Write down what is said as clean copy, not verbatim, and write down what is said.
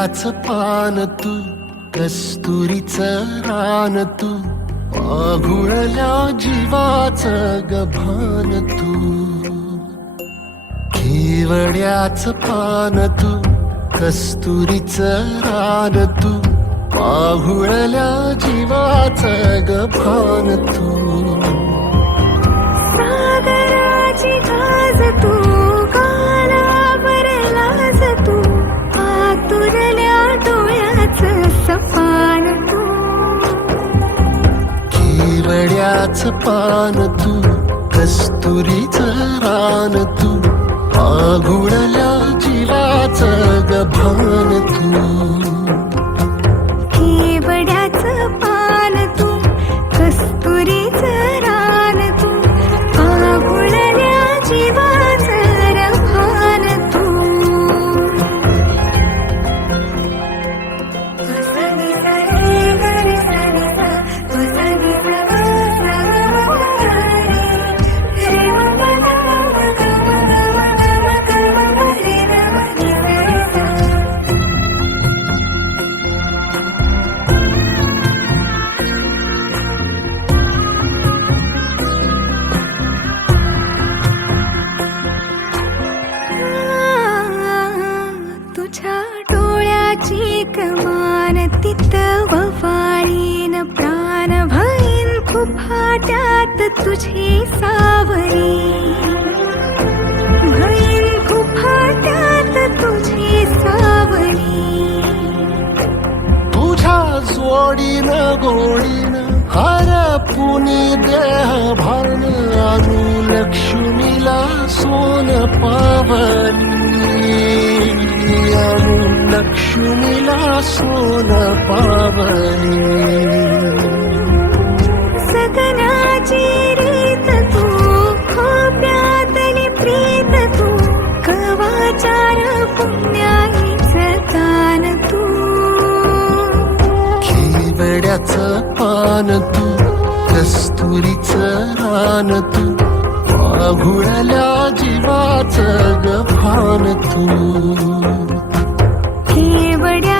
केवड्याच पान तू, कस्तुरीचं रान तू, आघुळल्या जीवाचं गभान तू. केवड्याच पान तू, कस्तुरीचं रान तू, आघुळल्या जीवाचं गभान तू. सागराची गाज तू, गालावर लाज तू, आतुरल्या डोळ्याचं सपान तू. केवड्याच पान तू, कस्तुरीचं रान तू, आघुळल्या जीवाचं गभान तू. केवड्याचं पान तू, कस्तुरीचं रान तू, आघुळल्या जीवाचं रभान तू. सनी सा रे ग रे सनी सा, सनी सा रे म ग म रे रे सा. तुझ्या डोळ्याची कमान तिथं ववाळीन प्राण भईन खुफाट्यात तुझी सावरी. भईन खुफाट्यात तुझी सावरी. तुझ्या जोडीनं गोडीनं हरपुनी देह भान आणू लक्ष्मीला सोन पावनी. आणू लक्ष्मीला सोन पावनी. सगनाची रीत तू, खोप्यातली प्रीत तू, कवाचार पुण्याईचं दान तू. केवड्याचं पान तू, कस्तुरीचं रान तू, आघुळल्या जीवाचं गभान तू. केवड्या